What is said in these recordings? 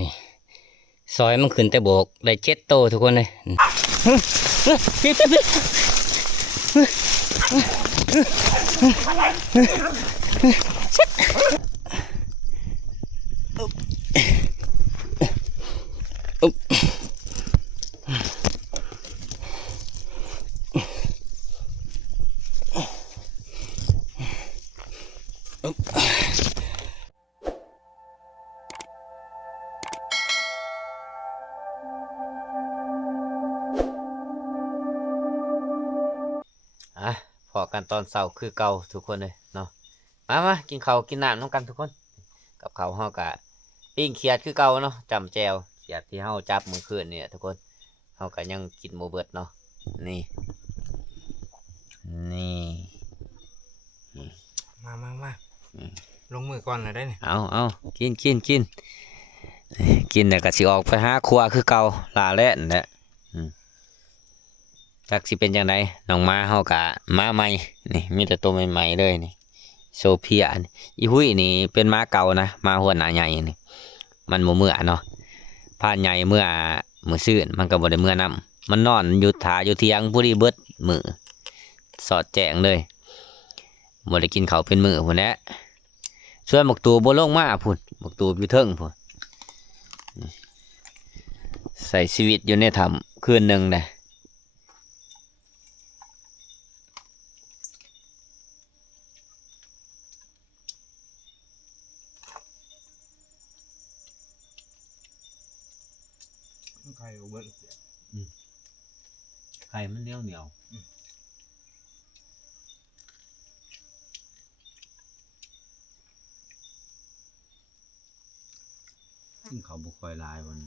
นี่ซอยมันขึ้นแต่โบกได้7 โตทุกคนเลยพี่พอกันตอนเสาร์คือเก่าทุกคนเลยเนาะมากินข้าวกินน้ำน้ำกันทุกคนกับข้าวเฮากะปิ้งเขียดคือเก่าเนาะจำแจวเขียดที่เฮาจับมื้อคืนเนี่ยทุกคนเฮากะยังกินบ่เบิดเนาะนี่มาลงมือก่อนเลยได้เนี่ยเอากินแต่ก็สิออกไปหาครัวคือเก่าลาแล่นแหละจักสิเป็นจังไดน้องมาเฮากะมาใหม่นี่มีแต่ตัวใหม่ๆเลยนี่โซเฟียนี่อีหุ้ยนี่เป็นม้าเก่านะม้าหัวหน้าใหญ่นี่มันบ่เมื่อเนาะพานใหญ่เมื่อซื่นมันก็บ่ได้เมื่อนํมันนอนอยู่ถาอยู่เถียงผู้ดีเบิดมื้อสอดแจ้งเลยบ่ได้กินข้าวเป็นมื้อพุ่นแหละส่วนบักตูบ่ลงมาพุ่นบักตูอยู่เทิงพุ่นใส่ชีวิตอยู่ในถ้ำคืนนึงน่ะไข่เบิดไข่มันเหนียวเขาบุกคอยลายวัน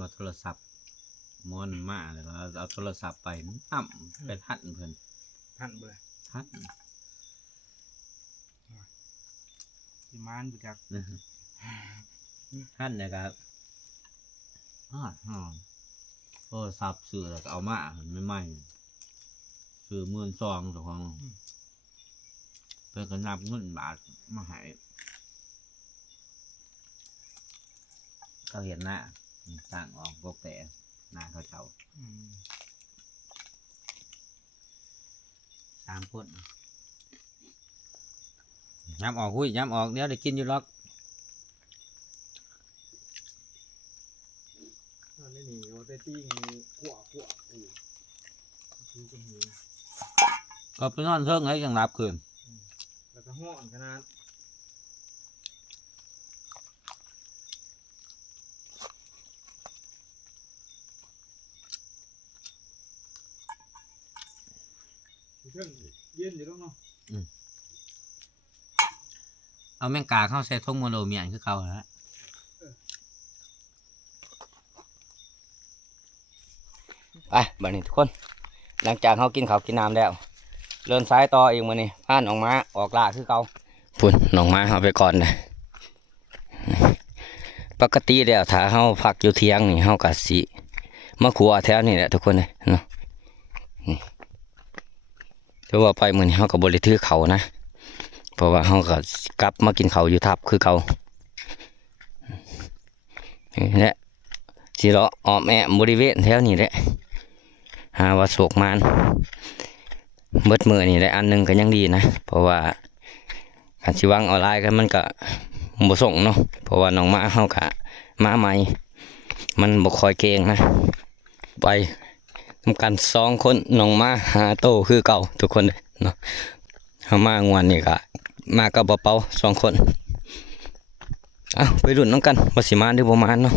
ว่าโทรศัพท์มอนมาเลยเอาโทรศัพท์ไปต่ำไปทัดเพิ่น หั่นไปเลย ทัด ที่มานไปจาก ทัดเนี่ยครับโทรศัพท์ซื้อแล้วก็เอามาไม่ไหมซื้อ12,000ตัวของเพิ่นก็นับเงินบาทมาให้เขาเห็นหน้าต่างออกพวกแต่หน้าเขาเจ้า3 คนย้ำออกหุ้ยย้ำออกเดี๋ยวได้กินอยู่ล็อกนี่โอเตตี้กัวคือจะมี ก็ไปนอนเทิงให้ยังรับคืนแล้วก็ห่อนขนาดเรื่องเย็นอยู่แล้วเนาะเอาแมงกาเข้าใส่ทุ่งโมโลเมียนคือเก่าแล้วไปบัดนี้ทุกคนหลังจากเขากินข้าวกินน้ำแล้วเดินซ้ายต่ออีกมื้อนี้พาน้องม้าออกล่าคือเก่าพุ่นน้องม้าเอาไปก่อนนะปกติแล้วถ้าเขาพักอยู่เที่ยงนี่เขาก็สิมาขัวแถวนี่แหละทุกคนเลยเนาะนี่แต่ว่าไปมื้อนี้เขาก็บ่ได้ถือเขานะเพราะว่าเขาก็กลับมากินเขาอยู่ทับคือเก่านี่แหละสิเลาะออมแอมบริเวณแถวนี้แหละหาว่าโศกมันเบิดมือนี่แหละอันนึงก็ยังดีนะเพราะว่าการชิวังออนไลน์กันมันก็บ่ส่งเนาะเพราะว่าน้องม้าเฮากะม้าใหม่มันบ่คอยเก่งนะไปทำกัน2 คนน้องม้า5 โตคือเก่าทุกคนเลยเนาะเฮามางวนนี่ก็มากับบ่เป่า2 คนเอาไปรุ่นน้องกันว่าสิมาหรือบ่มาเนาะ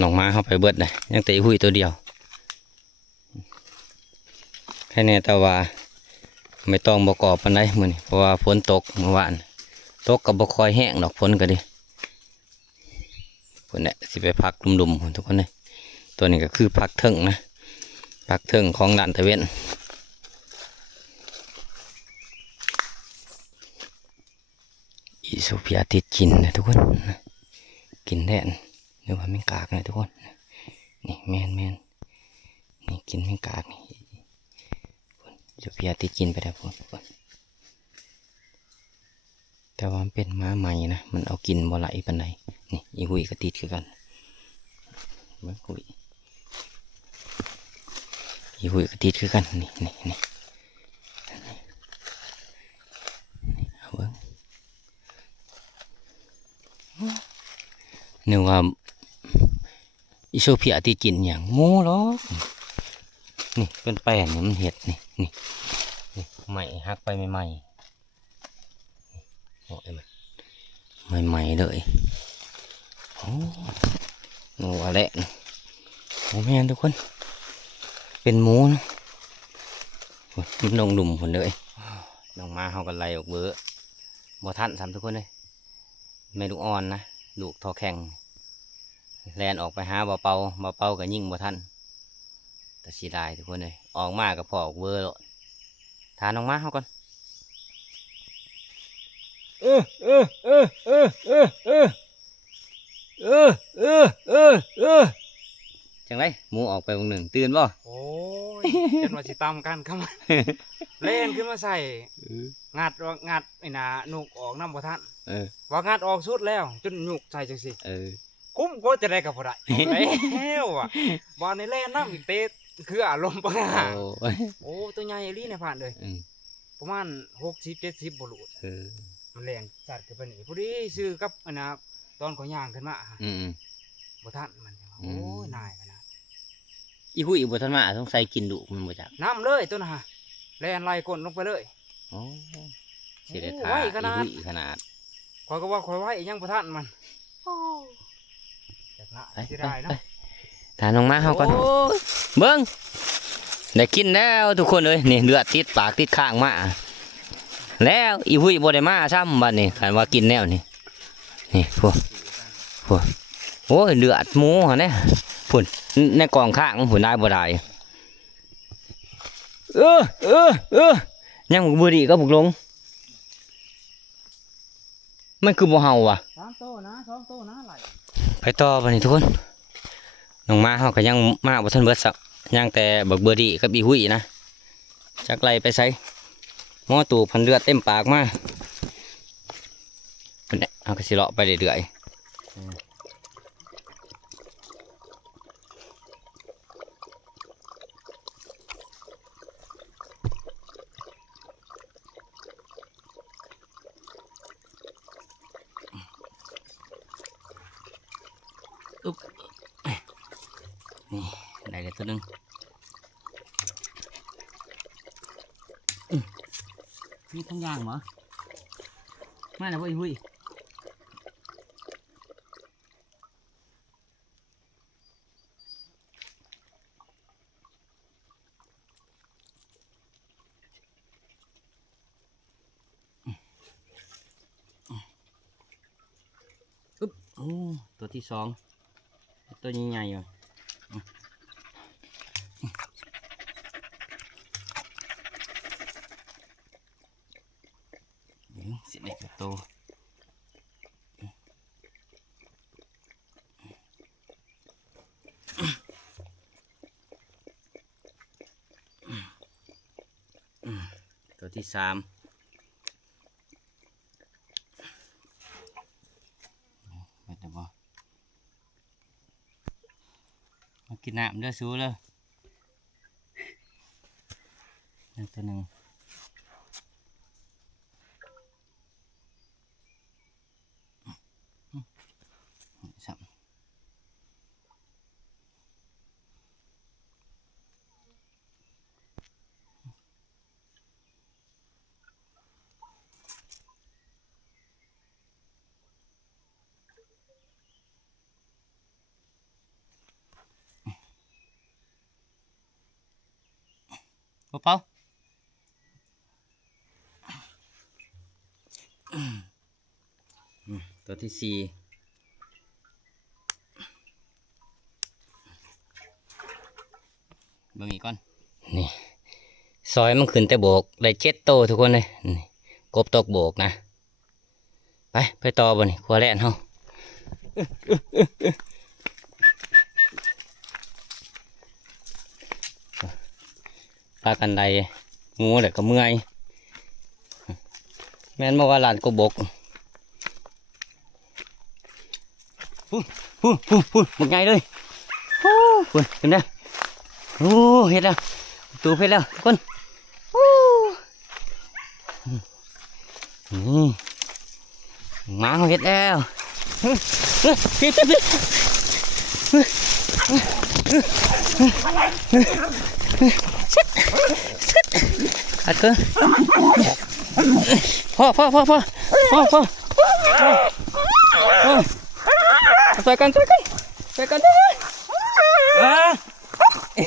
น้องม้าเข้าไปเบิดเลยยังตีหุยตัวเดียวแค่นี้แต่ว่าไม่ต้องบกอบปันไดมื้อนี้เพราะว่าฝนตกเมื่อวานตกกับบ่คอยแห้งดอกฝนก็ดิฝนเนี่ยสิไปพักลุ่มๆทุกคนเลยตัวนี้ก็คือพักเทิงนะพักเทิงของด่านตะเวนอีโซเฟียติดกินนะทุกคนกินแน่นหรือว่าแมงกากนะทุกคนนี่แมนนี่กินแมงกากนี่ จะเพียติดกินไปได้พวกแต่ว่ามันเป็นม้าใหม่นะมันเอากินบ่ไหลปานใดนี่อีหุยก็ติดคือกันเบิ่งหุยอีหุยก็ติดคือกันนี่เอาเบิ่งนึกว่าอีโซเฟียติดกินอย่างโม่หรอกนี่เป็นแป้นนี่มันเห็ดนี่ใหม่ฮักไปใหม่ๆโอ้ยมันใหม่ๆเลยโอ้หนูอะไรโอ้แม่นทุกคนเป็นหมูนะมันนงหนุ่มคนเลยน้องมาเขากันไล่ออกเบอร์บ่ทันซ้ำทุกคนเลยแม่ลูกอ่อนนะลูกทอแข็งแลนออกไปหาบ่เป่ากับยิ่งบ่ทันแต่สีลายทุกคนเลยออกมากับพ่อออกเบอร์แล้วทานน้องมาเขาก่อนจังไรหมูออกไปวงหนึ่งตื่นบ่ โอ้ยจนว่าสิตามกันเข้ามาเล่นขึ้นมาใส่งัดไอ้หนาหนุกออกน้ำบ่ทันว่างัดออกสุดแล้วจนหนุกใส่จังสิคุ้มก็จะได้กับบ่ได้แล้วอ่ะบอลในเล่นน้ำอีกเตะคืออารมณ์ปะนะโอ้ตัวใหญ่ลี่ในผ่านเลยประมาณ60-70บลูดมันแรงจัดขึ้นไปนี่พอดีซื้อกับอันนะตอนของย่างขึ้นมาบ่ทันมันโอ้ยนายไปนะ อีหุยบ่ทันมาต้องใส่กินดุมันบ่จัก น้ำเลยตัวน่ะแล่นไล่ก้นลงไปเลย โอ้สิได้ทา ไว้ อี ขนาด หุยขนาด คอยก็ว่าคอยไว้ยังบ่ทันมันจากหน้า ไป สิได้เนาะ ทานลงมาเฮาก่อนเบิ่งได้กินแล้วทุกคนเลยนี่เลือดติดปากติดข้างมาแล้วอีหุยบ่ได้มาซ้ำบัดนี้คันว่ากินแนวนี่พวกโอ้ยเลือดหมูหั่นแน่พุ่นในกองข้างพุ่นได้บ่ได้ยังบ่ดีก็บุกลงมันคือบ่เห่าว่ะ 3 โตนะ2 โตนะไหล ไปต่อบัดนี้ทุกคนน้องมาเฮาก็ยังมาบ่ทันเบิดสักยังแต่บักเบอร์ดี้กับอีหุยนะจักไล่ไปไสหม้อตูพันเลือดเต็มปากมาเพิ่นเนี่ยเฮาก็สิเลาะไปเรื่อยๆอุ๊บนี่ได้แล้วตัวหนึงมีทั้งย่างเหรอมาแล้วบ่อีหุยอุ๊บโอ้ตัวที่สองตัวใหญ่ๆอยู่สิเด็กกับโตตัวที่สามไปแต่บ่มากินน้ำเด้อสู้เลยนั่นตัวหนึ่งสามเปล่าตัวที่สี่เบิ่งอีกก่อนนี่ซอยมันขึ้นแต่โบกได้7 โตทุกคนเลยนี่กบตกโบกนะไปต่อบ่นี่ครัวแล่นเฮาพากันใด งูแหละก็เมื่อยแม่นบอกว่าหลานกบกพูนมึงไงเลยพูนขึ้นได้โอ้เห็ดแล้วตูเห็ดแล้วทุกคนนี่หมาเขาเห็ดแล้วพี่อัดเกินพ่อใส่กัน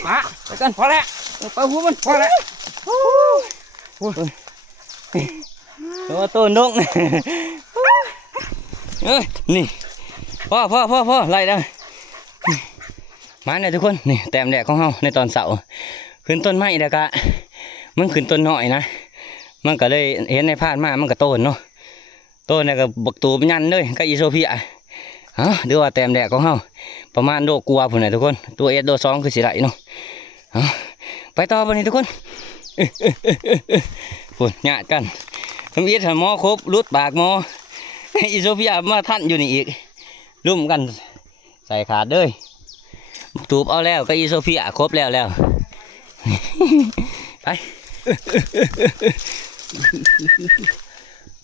มาใส่กันพอแล้วไปหัวมันพอแล้วตัวต้นดงนี่พ่อไล่ได้มาเนี่ยทุกคนนี่แต้มแดดของเฮาในตอนเสาร์ขึ้นต้นไม้แล้วก็มันขึ้นต้นน้อยนะมันก็เลยเห็นในพาดมามันก็โตนเนาะโตนนี่ก็บักตูบยันเลยก็อีโซเฟียดูว่าแต้มแดดของเฮาประมาณโดกลัวพุ่นน่ะทุกคนตัวโด2คือสิไหลเนาะไปต่อไปนี่ทุกคนพุ่นหยาดกันทำอีทหมอครบรุดปากหมออีโซเฟียมาท่านอยู่นี่อีกรุ่มกันใส่ขาดเลยตูบเอาแล้วก็อีโซเฟียครบแล้วไป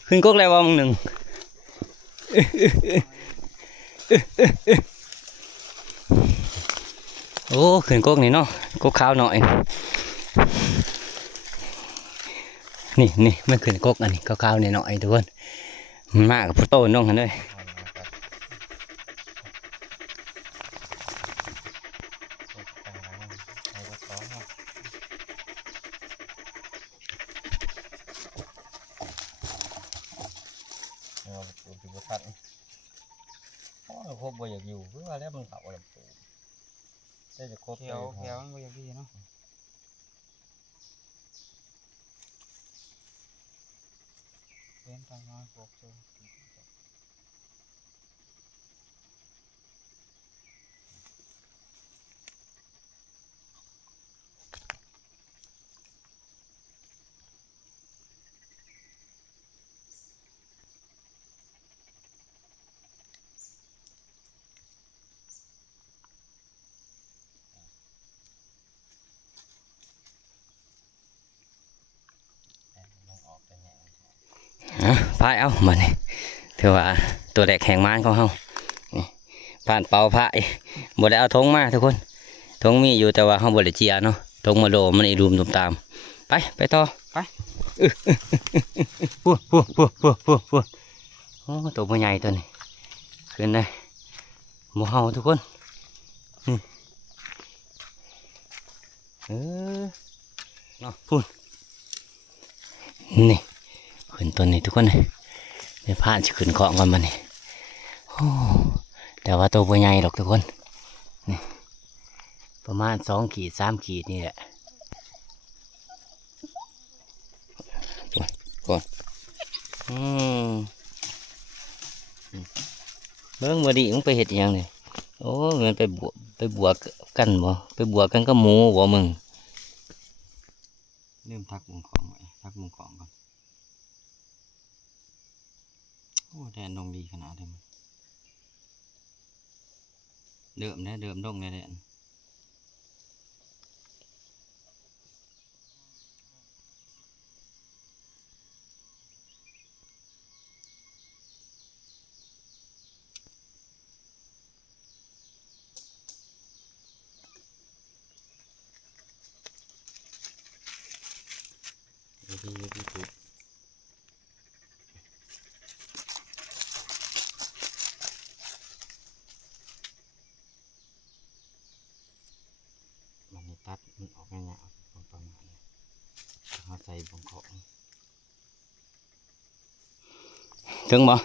ขึ้นกกแล้วว่ามึงหนึ่งโอ้ขึ้นกกนี่เนาะกกขาวหน่อยนี่ไม่ขึ้นกกอันนี้ขาวๆนี่หน่อยทุกคนมันมากกับพุโต้น้องกันเลยครบบ่อยากอยู่เพื่อว่าแล้วมันเขาอะไรปูได้จะครบเขียวมันบ่อยากดีเนาะเล่นทางน้อยพวกเจ้าพายเอามาเนี่ยถือว่าตัวแดกแข็งม้านของเขาผ่านเป่าพายบ่ได้เอาทงมาทุกคนทงมีอยู่แต่ว่าเขาบ่ได้เจียเนาะทงมาโดมันอีรุมตุ่มตามไปต่อไปพูดโอ้ตัวมันใหญ่ตัวนี้ขึ้นได้หมูเห่าทุกคนเนาะพูดนี่ขึ้นต้นนี้ทุกคนเลยในผ่านจะขึ้นเกาะกันมาเนี่ยแต่ว่าตัวใหญ่หรอกทุกคนนี่ประมาณ2 ขีด 3 ขีดนี่แหละก่อนเบิ่งบ่ดีมึงไปเห็ดยังเนี่ยโอ้มันไปบวกกันบ่ไปบวกกันก็หมูบ่มึงเริ่มทักมุงของไว้ทักมุงของก่อนโอ้แดนดงดีขนาดนี้เดิมดงแดนดีถูกมันตัดมันออกง่ายๆประมาณนี้เขาใส่บงเคาะถึงบ่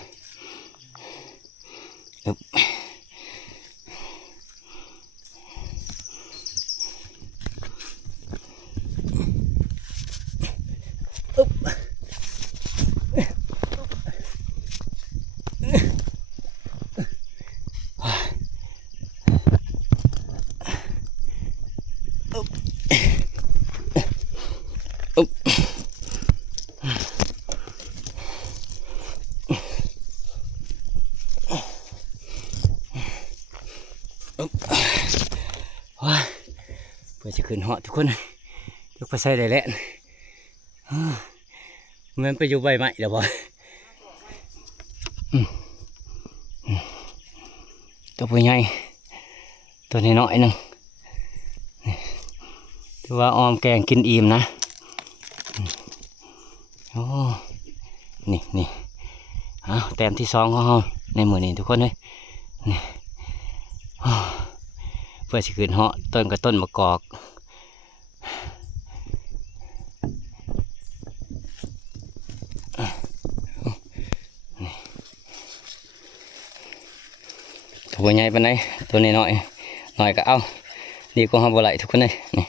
อุ๊บว้าเพื่อจะขึ้นเหาะทุกคนยกไปใส่ได้แล้วมันไปอยู่ใบไม้เดี๋ยวบ่ตัวผู้ใหญ่ตัวน้อยๆหนึ่งถือว่าออมแกงกินอิ่มนะโอ้นี่เอาแต้มที่2ของเราในมื้อนี้ทุกคนเลยนี่เพื่อสิขึ้นเหาะต้นกับต้นมะกอกตัวใหญ่ปานใดตัวน้อยหน่อยก็เอาดีกว่าเฮาบ่ไหลทุกคนเลยนี่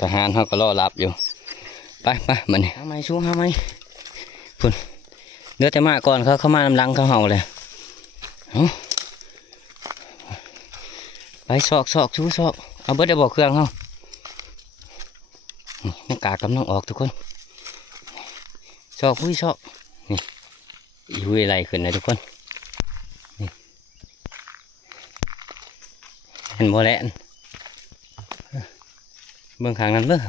ทหารเขาก็รอรับอยู่ไปมันนี่หาไม้ชูหาไม้พุ่นเนื้อแต่มาก่อนเขาเข้ามานำลังเขาเห่าเลยไปซอกชูซอกเอาเบิดได้บอกเครื่องเขานี่กากำลังออกทุกคนซอกซอกนี่อีหุยไหลขึ้นเลยทุกคนนี่เห็นบ่แลนเบื้องข้างนั้นเบ้อ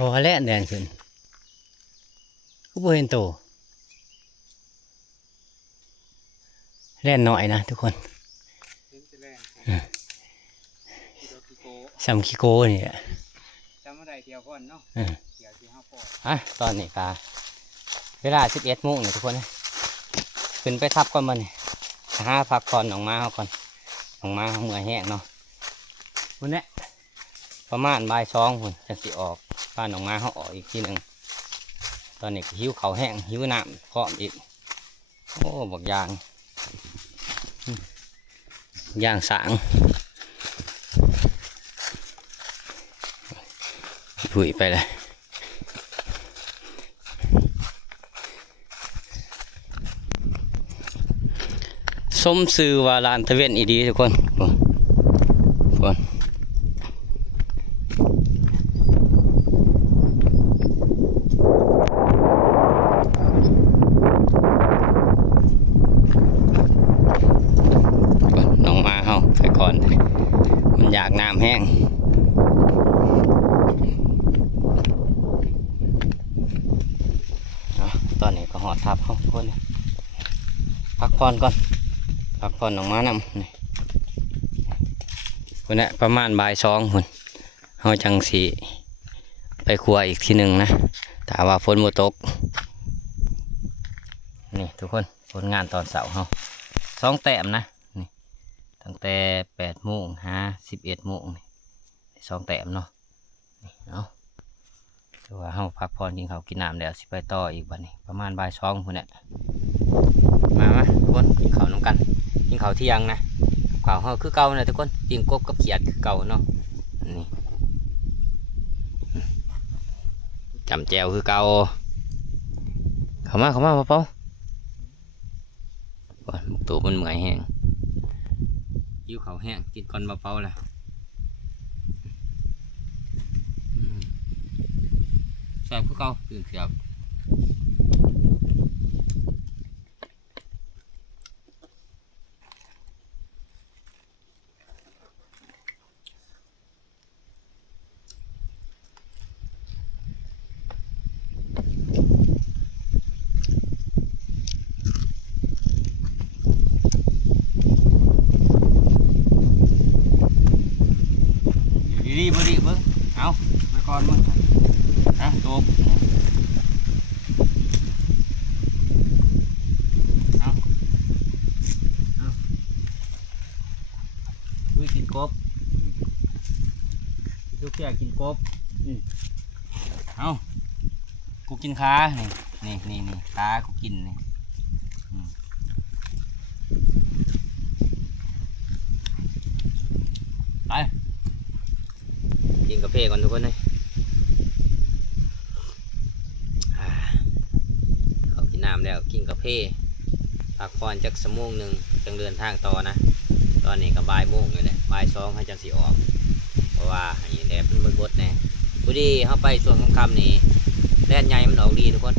คอแล่นแดนขึ้นก็บ่เห็นโตแล่นหน่อยนะทุกคนซ้ำขี้โก้นี่แหละจำอะไรเที่ยวก่อนเนาะเที่ยวที่ห้าปอตอนนี้กาเวลา11 โมงนี่ทุกคนขึ้นไปทับก่อนมันหาพักผ่อนออกมาเขาก่อนออกมาเมื่อยแห้งเนาะคุณเนี่ยประมาณบ่าย2คุณจะสิออกบ้านออกมาเขาออกอีกทีหนึ่งตอนนี้หิวเขาแห้งหิวน้ำพร้อมอีกโอ้บอกยางสางผุยไปเลยส้มซื้อว่าลานตะเวนอีดีทุกคนน้องมาเฮาไปก่อนมันอยากน้ำแห้งตอนนี้ก็หอดทับเขาทุกคนพักผ่อนก่อนพักผ่อนออกมานำนี่คนนี้ประมาณบ่าย2คนเขาจังสีไปครัวอีกทีหนึ่งนะถ้าว่าฝนบ่ตกนี่ทุกคนผลงานตอนเสาร์เขา2 แต้มนะนี่ตั้งแต่8 โมงหา11 โมง2 แต้มเนาะนี่เอาถือว่าเขาพักผ่อนกินข้าวกินน้ำแล้วสิไปต่ออีกวันนี้ประมาณบ่าย2คนเนี่ยมาทุกคนกินข้าวน้ำกันกินข้าวเที่ยงนะข้าวเขาคือเก่าเลยทุกคนปิงกบกับเขียดคือเก่าเนาะนี่จำแจวคือเก่าเข้ามาเปล่าตัวมันเหมื่อยแห้งยิ้วเขาแห้งกินก่อนเปล่าเลยแซ่บคือเก่าตื่นเสียบดีเบิ้งเอาไปก่อนมึงจบกินกบลูกแก่กินกบเอากูกินขานี่ขากูกินนี่ไปกินกาแฟก่อนทุกคนเลยเขากินน้ำแล้วกินกาแฟพักผ่อนจาก1 โมงจังเดินทางต่อนะตอนนี้ก็บ่าย 1 โมงเลยแหละบ่าย 2ให้จังสีออกเพราะว่า แดดมันบดๆแน่พอดีเฮาไปช่วงค่ำๆนี่แล่นใหญ่มันออกดีทุกคน